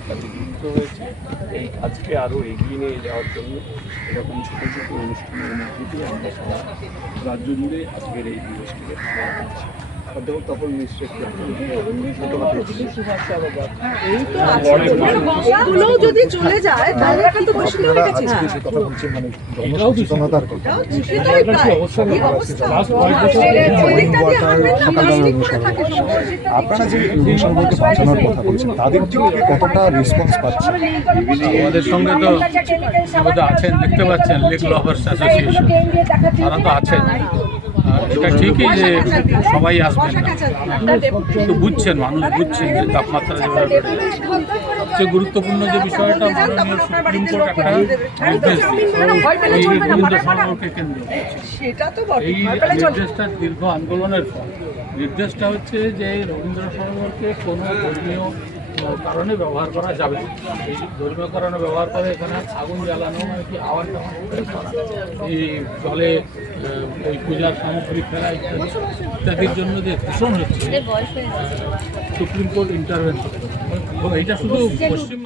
কাজে যুক্ত হয়েছে। এই কাজকে আরও এগিয়ে নিয়ে যাওয়ার জন্য এরকম ছোটো ছোটো অনুষ্ঠানের মধ্যে দিয়ে আমরা সারা রাজ্য জুড়ে আজকের এই দিবসটিকে অধ্যাপক তপন মিশ্রের এই তো আছে। যদি চলে যায় তাহলে কিন্তু বেশি হয়ে কথা বলছি মানে কথা। আপনারা যে নিঃসর্গকে বাঁচানোর কথা বলছেন তাদের থেকে কতটা রেসপন্স পাচ্ছেন? আমাদের সঙ্গে তো আমাদের আছেন দেখতে পাচ্ছেন লেক লাভার্স অ্যাসোসিয়েশন তারা তো আছেন। এটা ঠিকই যে সবাই আসবেন না। কিন্তু বুঝছেন মানুষ বুঝছেন যে তাপমাত্রা যেভাবে বেড়ে যাচ্ছে সবচেয়ে গুরুত্বপূর্ণ যে বিষয়টা মাননীয় সুপ্রিম কোর্ট একটা নির্দেশ এই রবীন্দ্র সরোবরকে কেন্দ্র এই নির্দেশটা দীর্ঘ আন্দোলনের ফল। নির্দেশটা হচ্ছে যে রবীন্দ্র সরোবরকে কোনো ধর্মীয় কারণে ব্যবহার করা যাবে না। এই ধর্মীয় কারণে ব্যবহার করে এখানে আগুন জ্বালানো কি আওয়াজ এই জলে ওই পূজার সামগ্রী ফেলা ইত্যাদি ইত্যাদির জন্য যে দূষণ হচ্ছে সুপ্রিম কোর্ট ইন্টারভেন এটা শুধু পশ্চিমবঙ্গ